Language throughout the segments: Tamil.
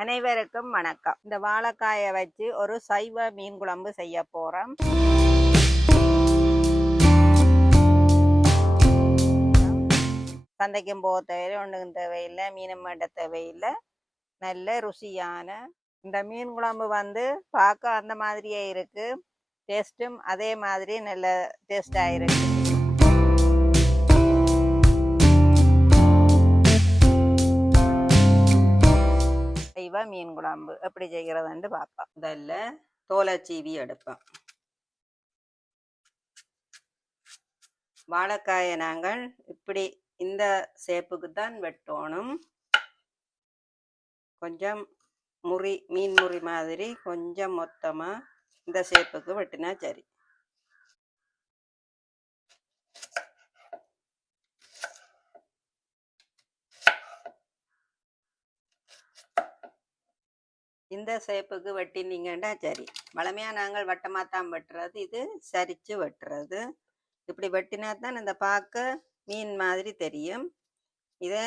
அனைவருக்கும் வணக்கம். இந்த வாழைக்காயை வச்சு ஒரு சைவ மீன் குழம்பு செய்ய போறோம். சந்தைக்கும் போக தேவையில்லை ஒன்றுக்கும் தேவையில்லை மீனும் வேண்ட தேவையில்லை. நல்ல ருசியான இந்த மீன் குழம்பு வந்து பார்க்க அந்த மாதிரியே இருக்கு. டேஸ்ட்டும் அதே மாதிரி நல்ல டேஸ்டாக இருக்கு. சைவ மீன் குழம்பு. எப்படி செய்கிறதுன்னு பார்ப்போம் இதில் தோலை சீவி எடுப்போம். வாழைக்காயை நாங்கள் இப்படி இந்த சேப்புக்கு தான் வெட்டணும். கொஞ்சம் முறி மீன் முறி மாதிரி கொஞ்சம் மொத்தமாக இந்த சேப்புக்கு வெட்டினா சரி. இந்த சேப்புக்கு வெட்டினீங்கன்னா சரி. வளமையாக நாங்கள் வட்டமாக தான் வெட்டுறது இது சரிச்சு வெட்டுறது. இப்படி வெட்டினா தான் இந்த பார்க்க மீன் மாதிரி தெரியும். இதை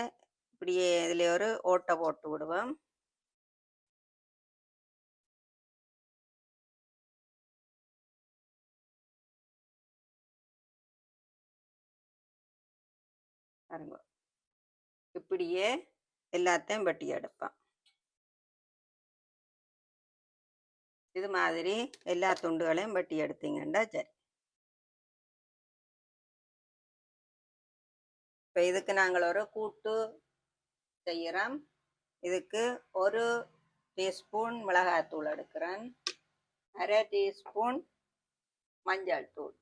இப்படியே இதில் ஒரு ஓட்டை போட்டு விடுவோம். பாருங்க. இப்படியே எல்லாத்தையும் வெட்டி எடுப்பேன் இது மாதிரி எல்லா துண்டுகளையும் வெட்டி எடுத்தீங்கன்னா சரி. இப்போ இதுக்கு நாங்கள் ஒரு கூட்டு செய்கிறோம். இதுக்கு ஒரு டீஸ்பூன் மிளகாய்த்தூள் எடுக்கிறேன். அரை டீஸ்பூன் மஞ்சள் தூள்.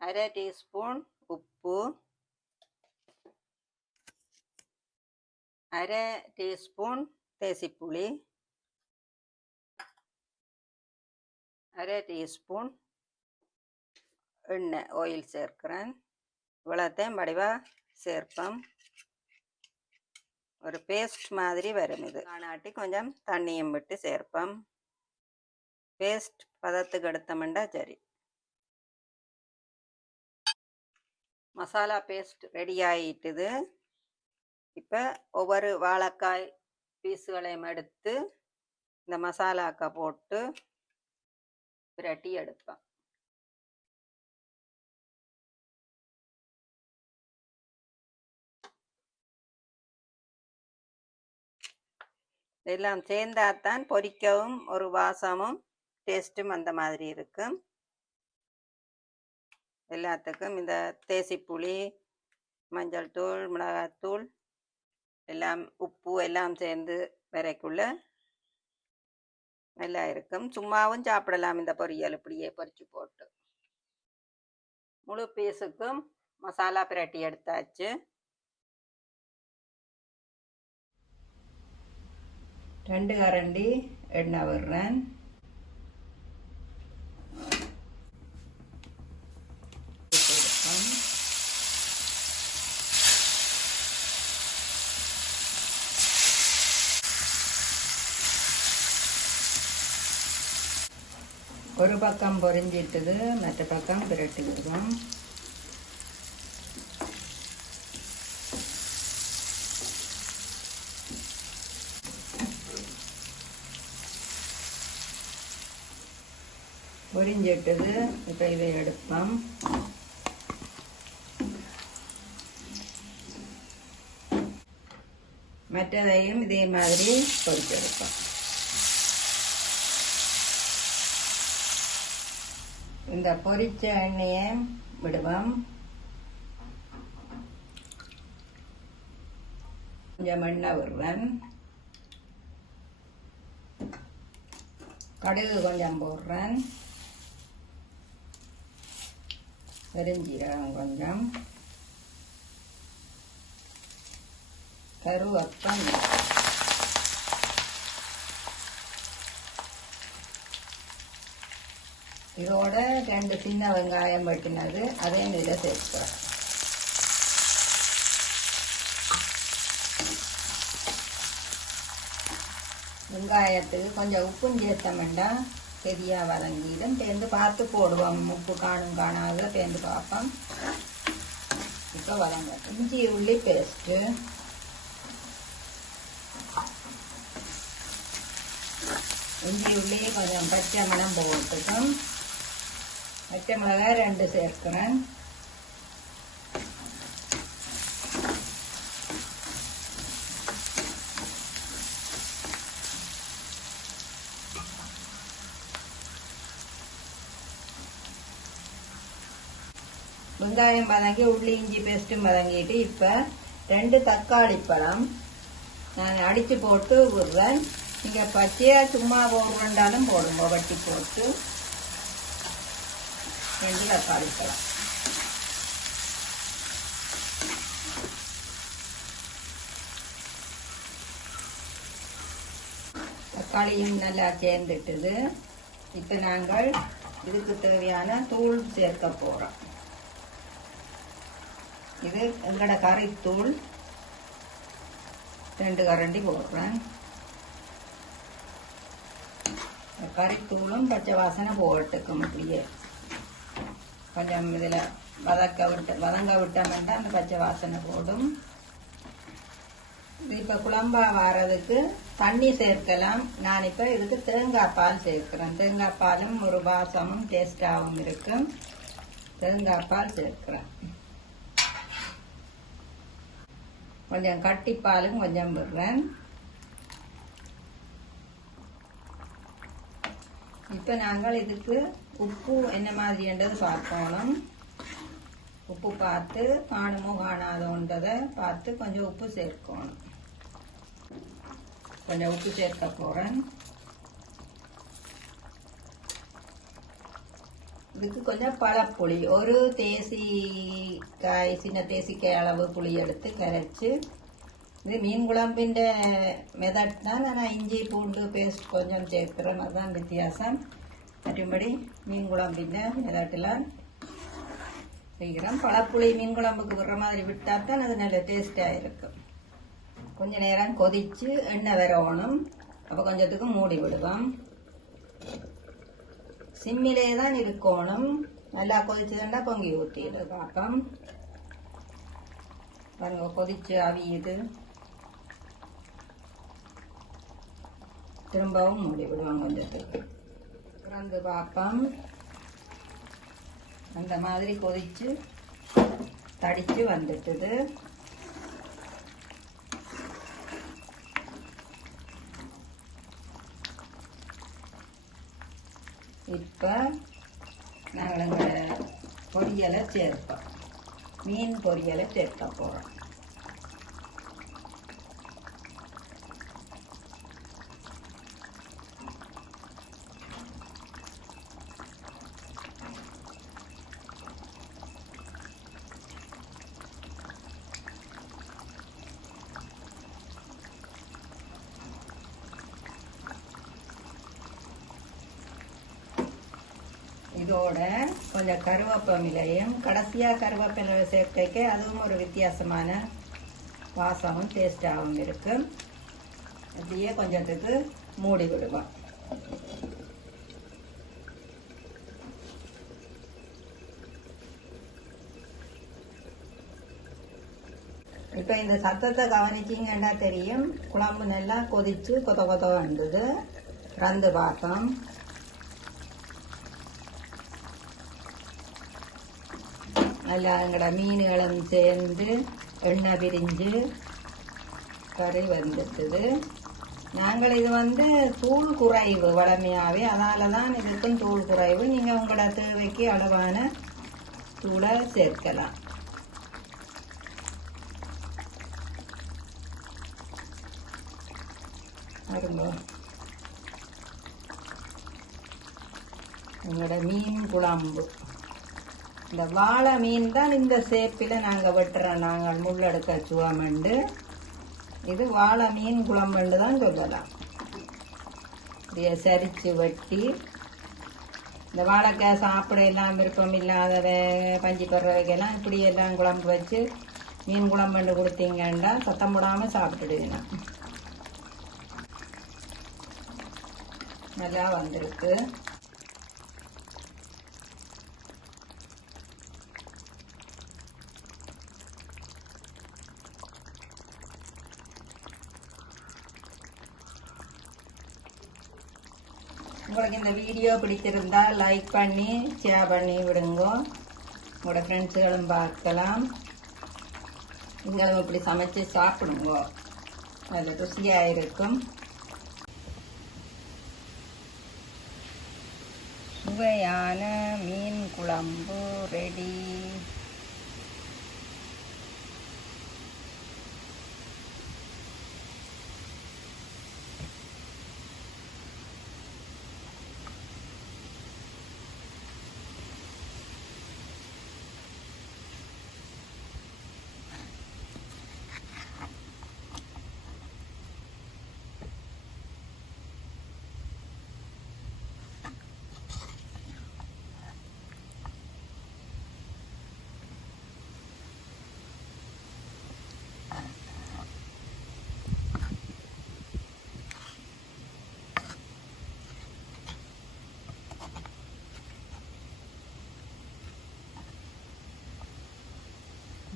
அரை டீஸ்பூன் உப்பு. அரை டீஸ்பூன் தேசிப்புளி அரை டீஸ்பூன் எண்ணெய் ஆயில் சேர்க்கிறேன். இவ்வளோத்தையும் வடிவாக சேர்ப்போம். ஒரு பேஸ்ட் மாதிரி வரும் இது. காணாட்டி கொஞ்சம் தண்ணியும் விட்டு சேர்ப்போம். பேஸ்ட் பதத்துக்கு எடுத்தோம்னா சரி. மசாலா பேஸ்ட் ரெடி ஆகிட்டுது இப்போ ஒவ்வொரு வாழைக்காய் பீஸுகளையும் எடுத்து இந்த மசாலாக்கா போட்டு பிரட்டி எடுப்பேன். எல்லாம் சேர்ந்தாத்தான் பொரிக்கவும் ஒரு வாசமும் டேஸ்ட்டும் அந்த மாதிரி இருக்கும். எல்லாத்துக்கும் இந்த தேசிப்புளி மஞ்சள் தூள் மிளகாத்தூள் எல்லாம் உப்பு எல்லாம் சேர்ந்து வரைக்குள்ள நல்லா இருக்கும். சும்மாவும் சாப்பிடலாம். இந்த பொரியல் இப்படியே பொரிச்சு போட்டு. முழு பீஸுக்கும் மசாலா பிரட்டி எடுத்தாச்சு. ரெண்டு கரண்டி எண்ணெய் விடுறேன். ஒரு பக்கம் பொறிஞ்சிட்டது மற்ற பக்கம் பிரட்டி விடுவோம் பொரிஞ்சிட்டது இப்போ இதை எடுப்போம். மற்றதையும் இதே மாதிரி பொரிச்செடுப்போம் இந்த பொரிச்ச எண்ணெயை விடுவோம். கொஞ்சம் எண்ணெய் விடுவேன் கடுகு கொஞ்சம் போடுறேன். பெருஞ்சீரகம் கொஞ்சம். கருவப்பம் இதோட ரெண்டு சின்ன வெங்காயம் வெட்டினது அதையும் இதில் சேர்த்துக்கிறேன் வெங்காயத்துக்கு கொஞ்சம் உப்பும் சேர்த்தமெண்டா சரியாக வதங்கிடும் தேர்ந்து பார்த்து போடுவோம். உப்பு காணும் காணாத தேர்ந்து பார்ப்போம். இப்போ வதங்க இஞ்சி உள்ளி பேஸ்ட்டு. இஞ்சி உள்ளி கொஞ்சம் பச்சை மிளம் போட்டுக்கும் பச்சை மிளகாய் ரெண்டு சேர்க்கிறேன் வெங்காயம் வதங்கி உள்ளி இஞ்சி பேஸ்ட்டும் வதங்கிட்டு இப்போ ரெண்டு தக்காளி பழம் நான் அடித்து போட்டு விடுறேன் நீங்கள் பச்சையாக சும்மா போடுறண்டாலும் போடுங்க வட்டி போட்டு ரெண்டு தக்காளி தக்காளியும் நல்லா சேர்ந்துட்டுது. இப்போ நாங்கள் இதுக்கு தேவையான தூள் சேர்க்க போகிறோம் இது எங்களோட கறித்தூள். ரெண்டு கரண்டி போடுறேன். கறித்தூளும் பச்சை வாசனை போட்டுக்கும் அப்படியே கொஞ்சம் இதில் வதக்க விட்டு வதங்க விட்டோம்னா அந்த பச்சை வாசனை போடும். இப்போ குழம்பா வாரதுக்கு தண்ணி சேர்க்கலாம். நான் இப்போ இதுக்கு தேங்காய் பால் சேர்க்கிறேன். தேங்காய் பாலும் ஒரு வாசமும் டேஸ்டாகவும் இருக்கும் தேங்காய் பால் சேர்க்கிறேன். கொஞ்சம் கட்டிப்பாலும் கொஞ்சம் விடுறேன். இப்போ நாங்கள் இதுக்கு உப்பு என்ன மாதிரின்றது பார்க்கணும் உப்பு பார்த்து காணுமோ காணாதோன்றதை பார்த்து கொஞ்சம் உப்பு சேர்க்கணும். கொஞ்சம் உப்பு சேர்க்க போகிறேன் இதுக்கு கொஞ்சம் பழப்புளி ஒரு தேசி காய் சின்ன தேசிக்காய் அளவு புளி எடுத்து கரைச்சி இது மீன் குழம்பின் மெதட் தான் ஆனால் இஞ்சி பூண்டு பேஸ்ட் கொஞ்சம் சேர்க்குற மாதிரி தான் வித்தியாசம். மற்றும்படி மீன் குழம்பின் மெதட்டில் செய்கிறோம். பழப்புளி மீன் குழம்புக்கு விடுற மாதிரி விட்டால் தான் அது நல்ல டேஸ்டாக இருக்கும். கொஞ்ச நேரம் கொதித்து எண்ணெய் வரணும் அப்போ கொஞ்சத்துக்கு மூடி விடுவோம். சிம்மிலே தான் இருக்கணும். நல்லா கொதிச்சதுண்டா பொங்கி ஊற்றிடு பார்ப்போம். பாருங்க கொதிச்சு அவியுது. திரும்பவும் மூடி விடுவாங்க கொஞ்சத்துக்கு. திறந்து பார்ப்போம் அந்த மாதிரி கொதிச்சு தடிச்சு வந்துட்டுது. இப்போ நாங்கள் இந்த பொரியலை சேர்ப்போம். மீன் பொரியலை சேர்க்க போகிறோம் இதோட கொஞ்சம் கருவேப்பமிலையும் கடைசியாக கருவேப்பிலை சேர்க்கைக்கு அதுவும் ஒரு வித்தியாசமான வாசமும் டேஸ்டாகவும் இருக்கு. அப்படியே கொஞ்சத்துக்கு மூடி விடுவோம். இப்போ இந்த சத்தத்தை கவனிச்சிங்கன்னா தெரியும். குழம்பு நல்லா கொதிச்சு கொத கொத வந்தது. ரந்து பார்த்தோம் நல்லா எங்களோட மீன்களும் சேர்ந்து எண்ணெய் பிரிஞ்சு கறி வந்துட்டுது நாங்கள் இது வந்து தூள் குறைவு வளமையாகவே அதனால தான் இதுக்கும் தூள் குறைவு. நீங்கள் உங்களோட தேவைக்கு அளவான தூளை சேர்க்கலாம். உங்களோட எங்களோட மீன் குழம்பு. இந்த வாழை மீன் தான் இந்த சேப்பில் நாங்கள் வெட்டுறோம். நாங்கள் முள்ளெடுக்க சுவாமண்டு இது வாழை மீன் குழம்புண்டு தான் சொல்லலாம். இதை சரிச்சு வெட்டி இந்த வாழைக்காய் சாப்பிட எல்லாம் விருப்பம் இல்லாத பஞ்சி பறவைக்கெல்லாம் இப்படி எல்லாம் குழம்பு வச்சு மீன் குழம்பண்டு கொடுத்தீங்கன்னா சத்தம் போடாமல் சாப்பிட்டுடுவீங்க. நல்லா வந்திருக்கு. உங்களுக்கு இந்த வீடியோ பிடிச்சிருந்தா லைக் பண்ணி ஷேர் பண்ணி விடுங்க. உங்களோட ஃப்ரெண்ட்ஸுகளும் பார்க்கலாம். நீங்களும் இப்படி சமைச்சு சாப்பிடுங்க. அது ருசியாக இருக்கும். சுவையான மீன் குழம்பு ரெடி